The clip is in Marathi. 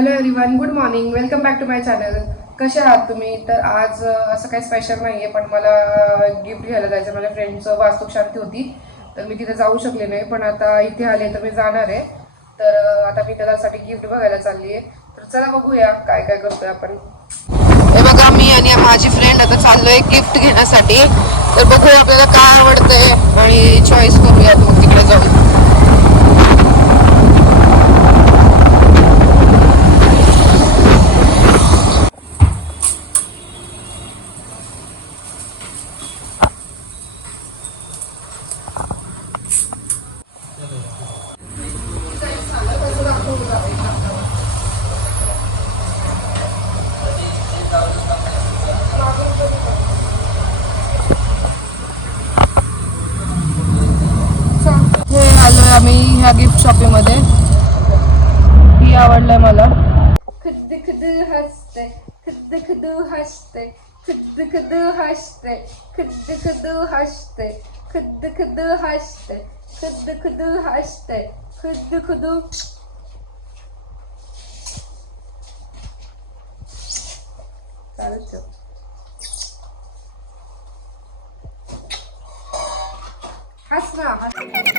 Hello everyone, good morning. Welcome back to my channel. कसे आहात तुम्ही? तर आज असं काही स्पेशल नाही आहे, पण मला गिफ्ट घ्यायला जायचं. माझ्या फ्रेंडचं वास्तुशांती होती, तर मी तिथे जाऊ शकले नाही. पण आता इथे आले तर मी जाणार आहे. तर आता मी त्याच्यासाठी गिफ्ट बघायला चालली आहे. तर चला बघूया काय काय करतोय आपण. हे बघा, मी आणि माझी फ्रेंड आता चाललोय गिफ्ट घेण्यासाठी. तर बघू आपल्याला काय आवडतंय आणि चॉईस करूयात मग तिकडे जाऊन. हे आलोय आम्ही ह्या गिफ्ट शॉपिंग मध्ये. ही आवडलंय मला. खुद खुद हसते, खुद खुद हसते, खुद खुद हसते, खुद खुद हसते, खुद खुद हसते, खुद खुद हसते, खुद खुद. चालेल. हस ना.